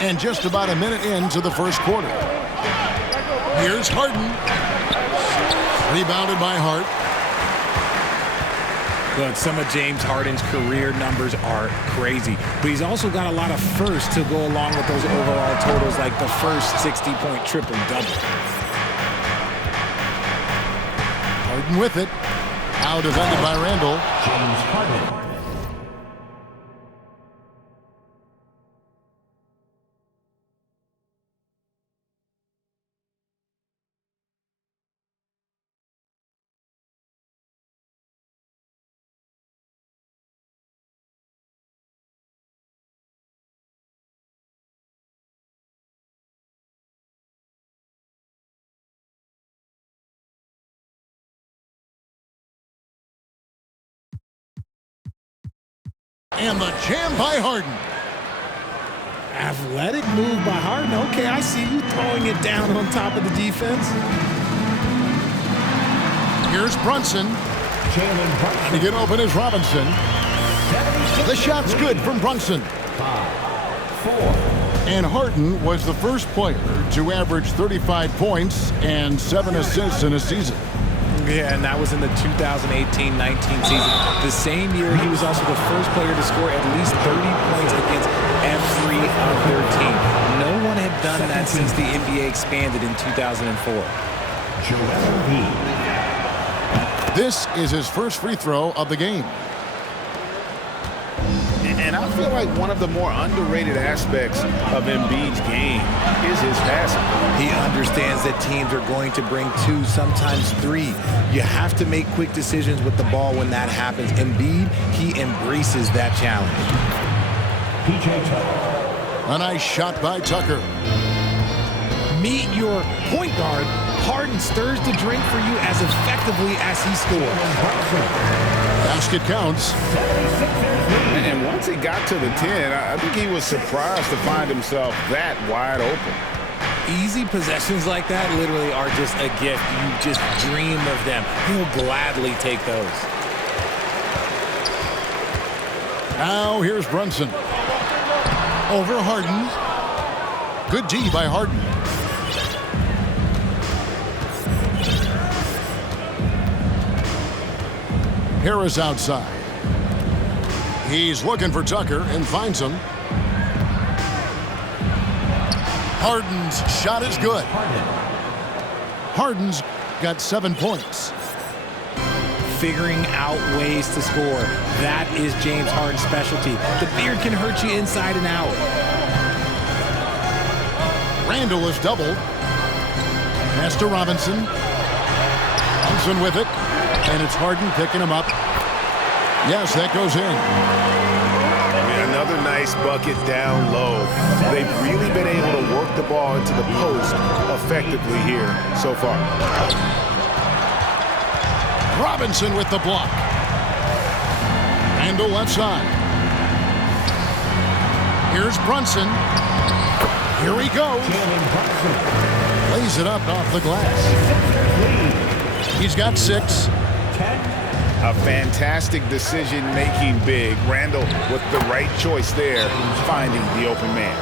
And just about a minute into the first quarter. Here's Harden. Rebounded by Hart. Look, some of James Harden's career numbers are crazy, but he's also got a lot of firsts to go along with those overall totals, like the first 60-point triple-double. Harden with it. Now defended by Randall. James Harden. And the jam by Harden. Athletic move by Harden. Okay, I see you throwing it down on top of the defense. Here's Brunson. To get open is Robinson. The shot's good from Brunson. 5, 4. And Harden was the first player to average 35 points and 7 assists in a season. Yeah, and that was in the 2018-19 season. The same year, he was also the first player to score at least 30 points against every other team. No one had done that since the NBA expanded in 2004. Joel Embiid. This is his first free throw of the game. And I feel like one of the more underrated aspects of Embiid's game is his passing. He understands that teams are going to bring 2, sometimes 3. You have to make quick decisions with the ball when that happens. Embiid, he embraces that challenge. PJ Tucker. A nice shot by Tucker. Meet your point guard. Harden stirs the drink for you as effectively as he scores. Basket counts. And once he got to the 10, I think he was surprised to find himself that wide open. Easy possessions like that literally are just a gift. You just dream of them. He'll gladly take those. Now here's Brunson. Over Harden. Good D by Harden. Harris outside. He's looking for Tucker and finds him. Harden's shot is good. Harden's got 7 points. Figuring out ways to score. That is James Harden's specialty. The beard can hurt you inside and out. Randall is doubled. Pass to Robinson. Robinson with it. And it's Harden picking him up. Yes, that goes in. Another nice bucket down low. They've really been able to work the ball into the post effectively here so far. Robinson with the block. Randall left side. Here's Brunson. Here he goes. Lays it up off the glass. He's got 6. A fantastic decision-making big. Randall with the right choice there, finding the open man.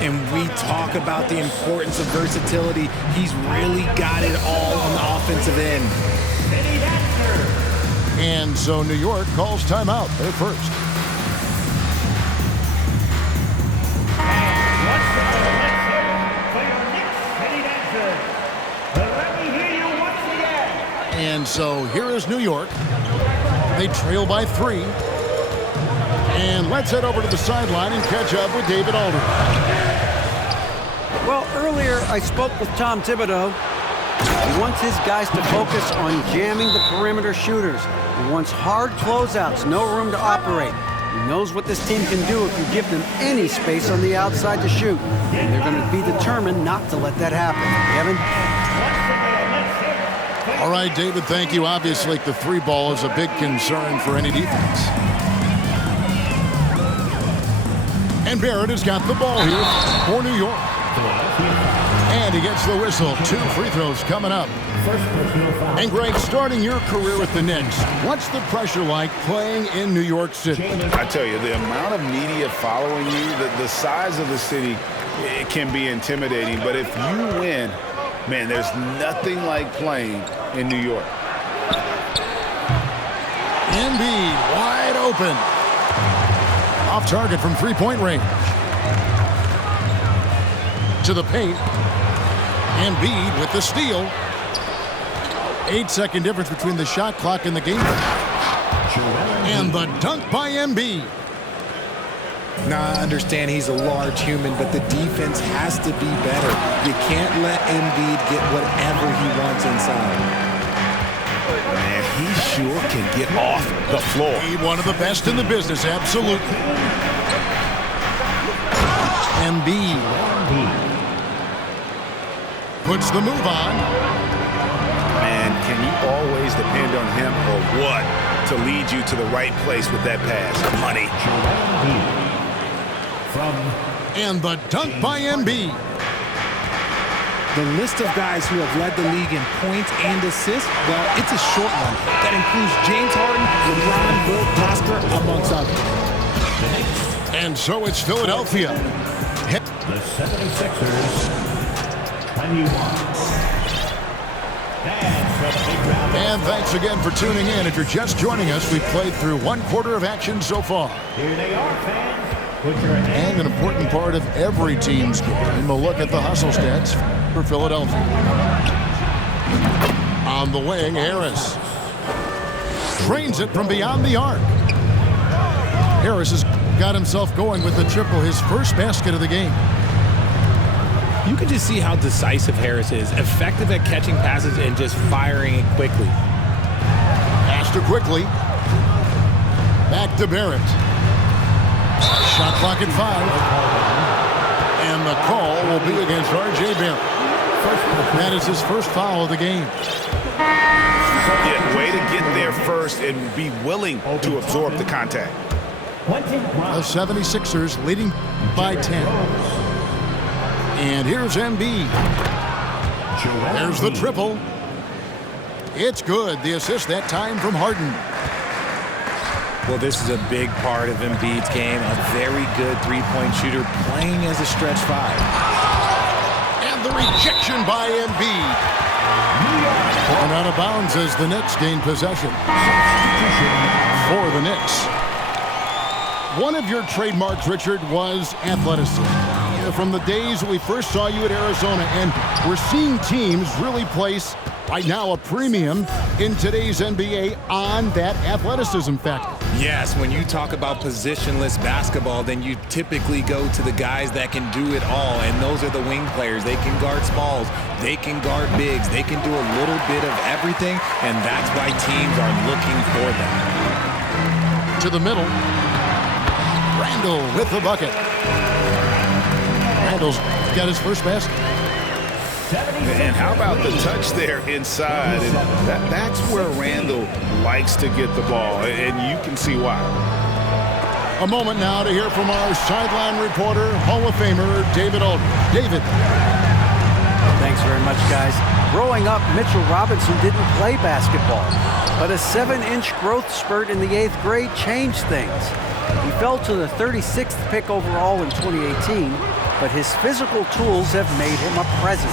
And we talk about the importance of versatility. He's really got it all on the offensive end. And so New York calls timeout. They're first. And so here is New York. They trail by 3. And let's head over to the sideline and catch up with David Alder. Well, earlier I spoke with Tom Thibodeau. He wants his guys to focus on jamming the perimeter shooters. He wants hard closeouts, no room to operate. He knows what this team can do if you give them any space on the outside to shoot. And they're going to be determined not to let that happen. Kevin? All right, David, thank you. Obviously, the 3 ball is a big concern for any defense. And Barrett has got the ball here for New York. And he gets the whistle. 2 free throws coming up. First personal foul. And Greg, starting your career with the Knicks, what's the pressure like playing in New York City? I tell you, the amount of media following you, the size of the city, it can be intimidating. But if you win, man, there's nothing like playing in New York. Embiid wide open. Off target from three-point range. To the paint. Embiid with the steal. 8-second difference between the shot clock and the game. And the dunk by Embiid. Now, I understand he's a large human, but the defense has to be better. You can't let Embiid get whatever he wants inside. Man, he sure can get off the floor. He's one of the best in the business, absolutely. Embiid puts the move on. Man, can you always depend on him or what to lead you to the right place with that pass? Money. And the dunk by Embiid. The list of guys who have led the league in points and assists, well, it's a short one. That includes James Harden, LeBron, Will Oscar, amongst others. And so it's Philadelphia. The 76ers, 21. And thanks again for tuning in. If you're just joining us, we've played through 1/4 of action so far. Here they are, fans. Put your hands. And an important part of every team's game, we'll look at the hustle stats for Philadelphia. On the wing, Harris trains it from beyond the arc. Harris has got himself going with the triple, his first basket of the game. You can just see how decisive Harris is, effective at catching passes and just firing it quickly. Pass to quickly. Back to Barrett. Shot clock at 5. And the call will be against R.J. Barrett. That is his first foul of the game. Yeah, way to get there first and be willing to absorb the contact. The 76ers leading by 10. And here's Embiid. There's the triple. It's good. The assist that time from Harden. Well, this is a big part of Embiid's game. A very good three-point shooter playing as a stretch 5. And the rejection by Embiid. And out of bounds as the Knicks gain possession. For the Knicks. One of your trademarks, Richard, was athleticism. From the days we first saw you at Arizona, and we're seeing teams really place, right now, a premium in today's NBA on that athleticism factor. Yes, when you talk about positionless basketball, then you typically go to the guys that can do it all, and those are the wing players. They can guard smalls, they can guard bigs, they can do a little bit of everything, and that's why teams are looking for them. To the middle. Randall with the bucket. Randall's got his first basket. And how about the touch there inside? And that's where Randall likes to get the ball, and you can see why. A moment now to hear from our sideline reporter, Hall of Famer David Aldridge. David. Thanks very much, guys. Growing up, Mitchell Robinson didn't play basketball, but a 7-inch growth spurt in the 8th grade changed things. He fell to the 36th pick overall in 2018, but his physical tools have made him a presence.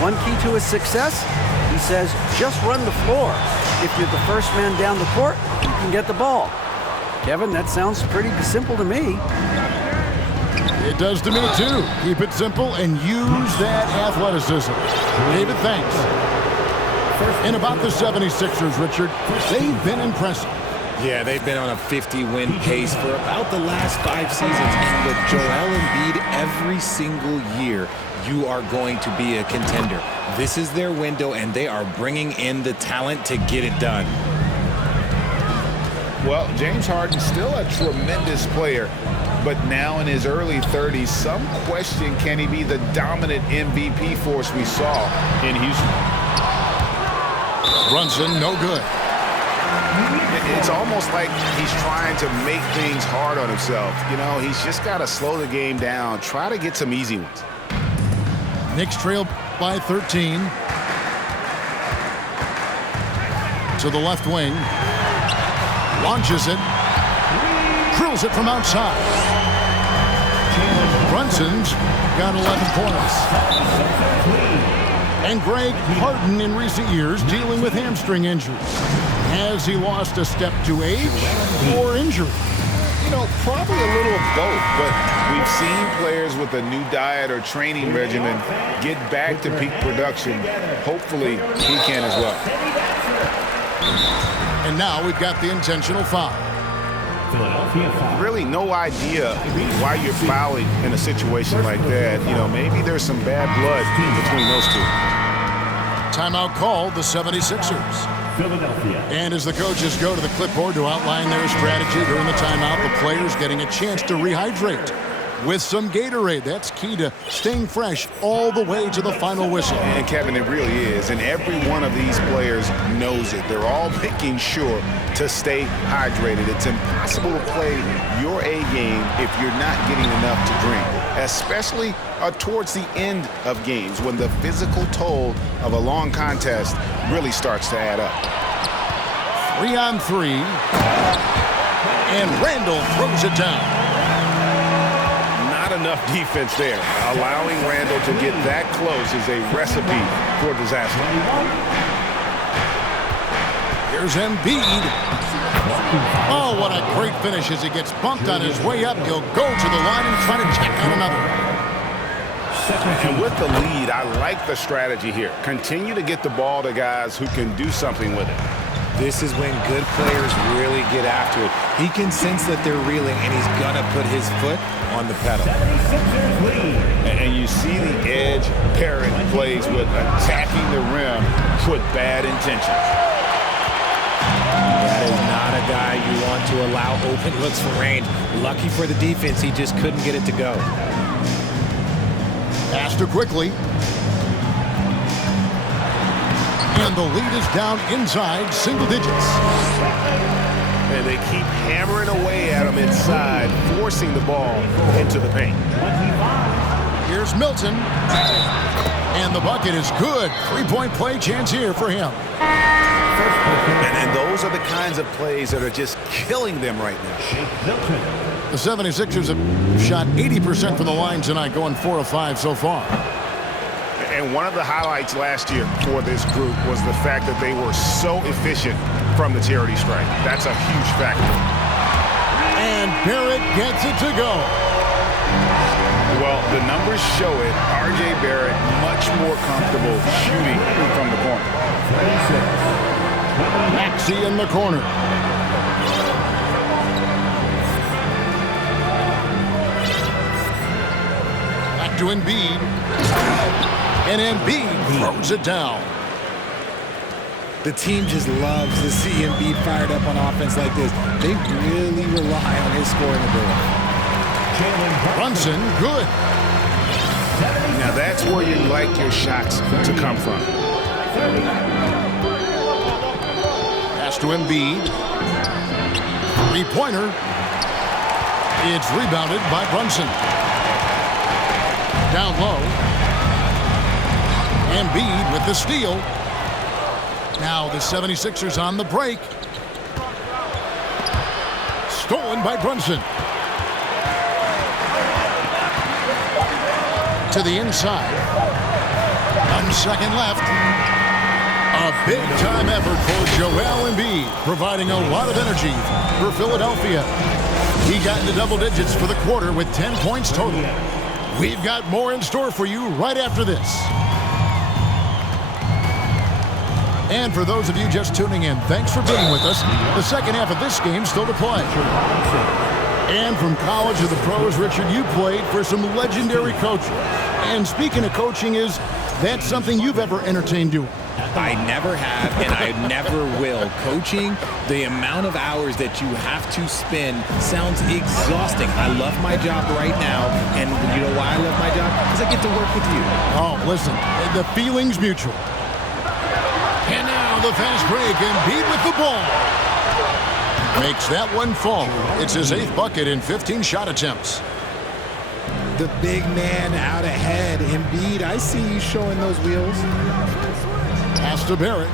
One key to his success, he says, just run the floor. If you're the first man down the court, you can get the ball. Kevin, that sounds pretty simple to me. It does to me, too. Keep it simple and use that athleticism. David, thanks. And about the 76ers, Richard, they've been impressive. Yeah, they've been on a 50-win pace for about the last 5 seasons. And with Joel Embiid, every single year, you are going to be a contender. This is their window, and they are bringing in the talent to get it done. Well, James Harden's still a tremendous player, but now in his early 30s, some question, can he be the dominant MVP force we saw in Houston? Brunson, no good. It's almost like he's trying to make things hard on himself. You know, he's just got to slow the game down, try to get some easy ones. Knicks trail by 13. To the left wing. Launches it. Drills it from outside. Brunson's got 11 points. And Greg Harden in recent years dealing with hamstring injuries. Has he lost a step to age or injury? You know, probably a little of both, but we've seen players with a new diet or training regimen get back to peak production. Hopefully, he can as well. And now we've got the intentional foul. Really no idea why you're fouling in a situation like that. You know, maybe there's some bad blood between those two. Timeout called, the 76ers. Philadelphia. And as the coaches go to the clipboard to outline their strategy during the timeout, the players getting a chance to rehydrate with some Gatorade. That's key to staying fresh all the way to the final whistle. And Kevin, it really is. And every one of these players knows it. They're all making sure to stay hydrated. It's impossible to play your A game if you're not getting enough to drink, especially towards the end of games when the physical toll of a long contest really starts to add up. 3-on-3. And Randall throws it down. Not enough defense there. Allowing Randall to get that close is a recipe for disaster. Here's Embiid. Oh, what a great finish as he gets bumped on his way up. He'll go to the line and try to check out another. And with the lead, I like the strategy here. Continue to get the ball to guys who can do something with it. This is when good players really get after it. He can sense that they're reeling, and he's going to put his foot on the pedal. And you see the edge Barrett plays with attacking the rim with bad intentions. That is not a guy you want to allow open looks for range. Lucky for the defense, he just couldn't get it to go. Pass too quickly. And the lead is down inside single digits. And they keep hammering away at him inside, forcing the ball into the paint. Here's Milton. And the bucket is good. Three-point play chance here for him. And those are the kinds of plays that are just killing them right now. The 76ers have shot 80% from the line tonight, going 4 of 5 so far. And one of the highlights last year for this group was the fact that they were so efficient from the charity stripe. That's a huge factor. And Barrett gets it to go. Well, the numbers show it. R.J. Barrett much more comfortable shooting from the corner. Maxey in the corner. Back to Embiid. And Embiid throws it down. The team just loves to see Embiid fired up on offense like this. They really rely on his scoring ability. Brunson, good. Now that's where you like your shots to come from. Pass to Embiid. Three-pointer. It's rebounded by Brunson. Down low. Embiid with the steal. Now the 76ers on the break. Stolen by Brunson. To the inside. 1 second left. A big-time effort for Joel Embiid, providing a lot of energy for Philadelphia. He got into double digits for the quarter with 10 points total. We've got more in store for you right after this. And for those of you just tuning in, thanks for being with us. The second half of this game still to play. And from college to the pros, Richard, you played for some legendary coaches. And speaking of coaching, is that something you've ever entertained doing? I never have, and I never will. Coaching, the amount of hours that you have to spend sounds exhausting. I love my job right now, and you know why I love my job? Because I get to work with you. Oh, listen, the feeling's mutual. And now the fast break, Embiid with the ball. Makes that one fall. It's his 8th bucket in 15 shot attempts. The big man out ahead. Embiid, I see you showing those wheels. Pass to Barrett.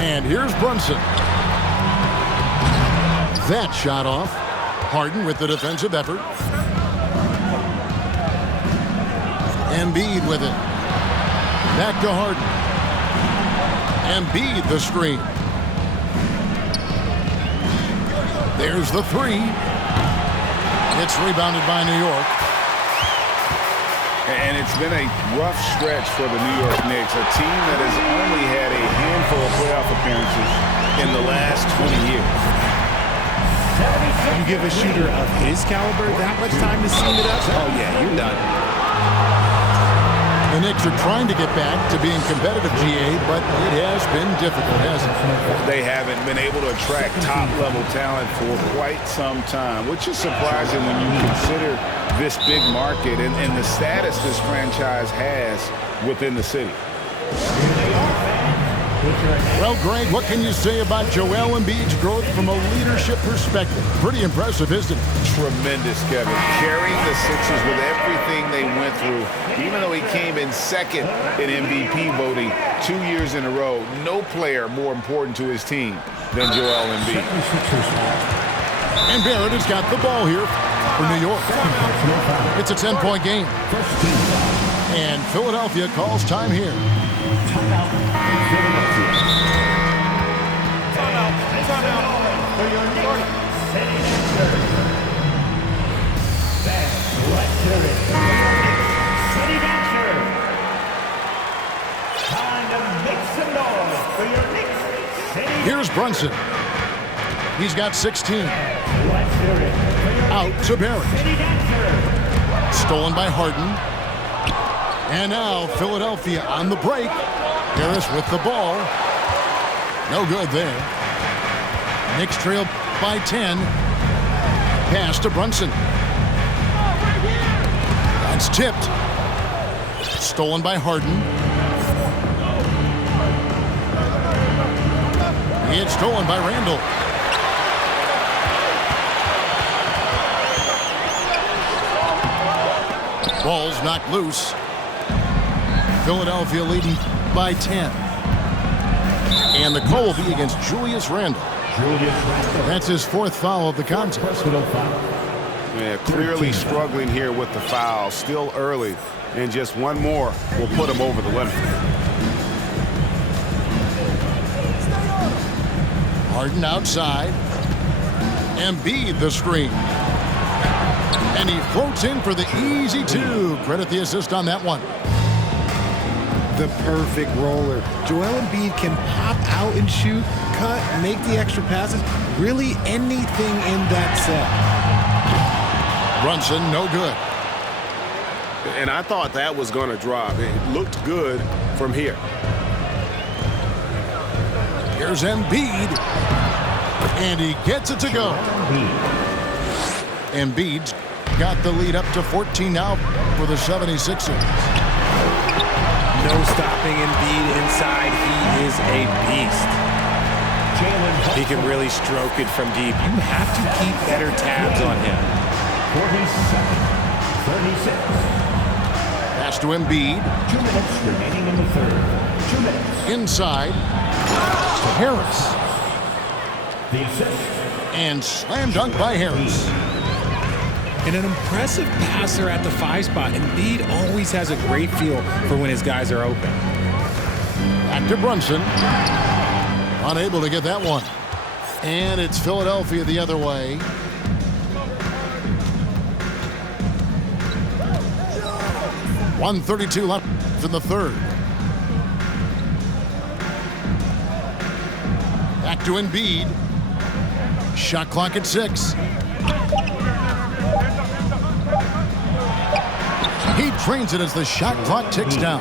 And here's Brunson. That shot off. Harden with the defensive effort. Embiid with it. Back to Harden. Embiid the screen. There's the three. It's rebounded by New York. And it's been a rough stretch for the New York Knicks, a team that has only had a handful of playoff appearances in the last 20 years. You give a shooter of his caliber that much time to steam it up? Oh, yeah, you're done. The Knicks are trying to get back to being competitive, GA, but it has been difficult, hasn't it? They haven't been able to attract top-level talent for quite some time, which is surprising when you consider this big market and the status this franchise has within the city. Well, Greg, what can you say about Joel Embiid's growth from a leadership perspective? Pretty impressive, isn't it? Tremendous, Kevin. Carrying the Sixers with everything they went through, even though he came in second in MVP voting 2 years in a row, no player more important to his team than Joel Embiid. And Barrett has got the ball here for New York. It's a 10-point game. And Philadelphia calls time here. Here's Brunson. He's got 16. Out to Barrett. Stolen by Harden. And now Philadelphia on the break. Harris with the ball. No good there. Knicks trail by 10. Pass to Brunson. That's tipped. Stolen by Harden. It's stolen by Randall. Ball's knocked loose. Philadelphia leading by 10. And the call will be against Julius Randle. That's his fourth foul of the contest. Yeah, clearly struggling here with the foul. Still early. And just one more will put him over the limit. Harden outside. Embiid the screen. And he floats in for the easy two. Credit the assist on that one. The perfect roller. Joel Embiid can pop out and shoot, cut, make the extra passes. Really anything in that set. Brunson, no good. And I thought that was going to drop. It looked good from here. Here's Embiid. And he gets it to go. Embiid's got the lead up to 14 now for the 76ers. No stopping Embiid inside. He is a beast. He can really stroke it from deep. You have to keep better tabs on him. 47-36. Pass to Embiid. 2 minutes remaining in the third. 2 minutes. Inside. Harris. The assist. And slam dunk by Harris. And an impressive passer at the 5 spot. Embiid always has a great feel for when his guys are open. Back to Brunson. Unable to get that one. And it's Philadelphia the other way. .132 left in the third. Back to Embiid. Shot clock at 6. He trains it as the shot clock ticks down.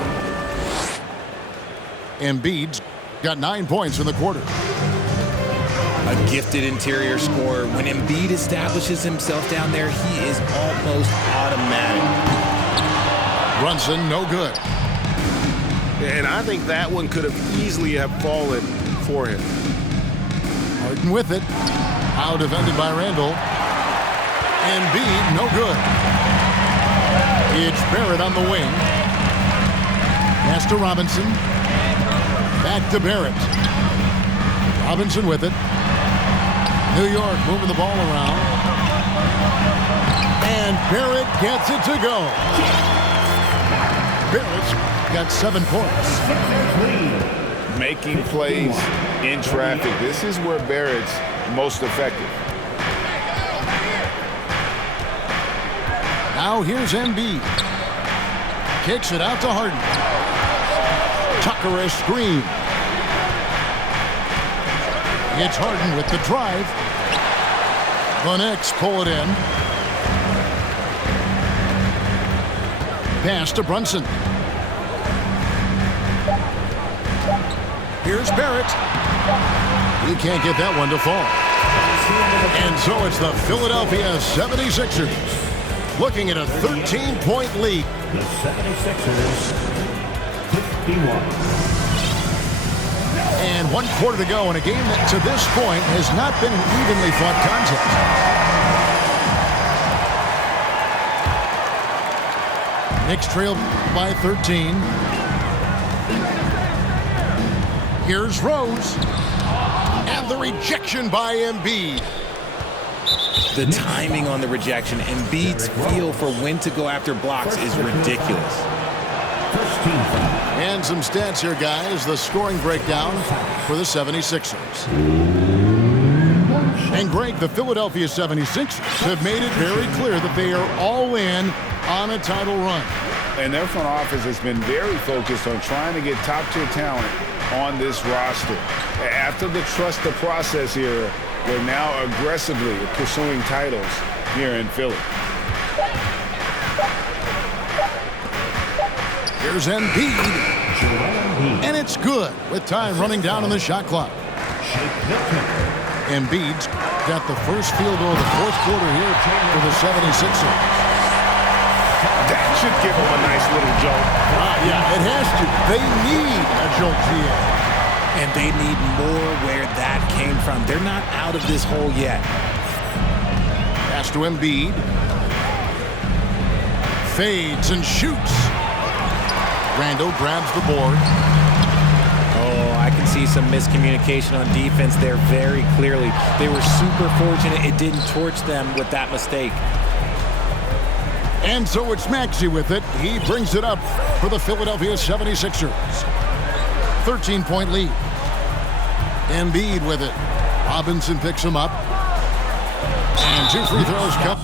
Embiid's got 9 points in the quarter. A gifted interior scorer. When Embiid establishes himself down there, he is almost automatic. Brunson, no good. And I think that one could have easily have fallen for him. Harden with it. Now defended by Randall. Embiid, no good. It's Barrett on the wing. Pass to Robinson. Back to Barrett. Robinson with it. New York moving the ball around. And Barrett gets it to go. Barrett's got 7 points. Making plays in traffic. This is where Barrett's most effective. Now here's Embiid. Kicks it out to Harden. Tucker a screen. It's Harden with the drive. The Knicks pull it in. Pass to Brunson. Here's Barrett. He can't get that one to fall. And so it's the Philadelphia 76ers looking at a 13-point lead. The 76ers, 51. And 1 quarter to go in a game that to this point has not been an evenly fought contest. Knicks trail by 13. Here's Rose. And the rejection by Embiid. The timing on the rejection, Embiid's feel for when to go after blocks is ridiculous. First team foul. And some stats here, guys. The scoring breakdown for the 76ers. And Greg, the Philadelphia 76ers have made it very clear that they are all in on a title run. And their front office has been very focused on trying to get top-tier talent on this roster. After the trust the process era, they're now aggressively pursuing titles here in Philly. Here's Embiid. And it's good with time running down on the shot clock. Embiid's got the first field goal of the 4th quarter here for the 76ers. That should give them a nice little jolt. Yeah, it has to. They need a jolt, GA. And they need more where that came from. They're not out of this hole yet. Pass to Embiid. Fades and shoots. Randall grabs the board. Oh, I can see some miscommunication on defense there very clearly. They were super fortunate it didn't torch them with that mistake. And so it's Maxey with it. He brings it up for the Philadelphia 76ers. 13-point lead. Embiid with it. Robinson picks him up. And 2 free throws come.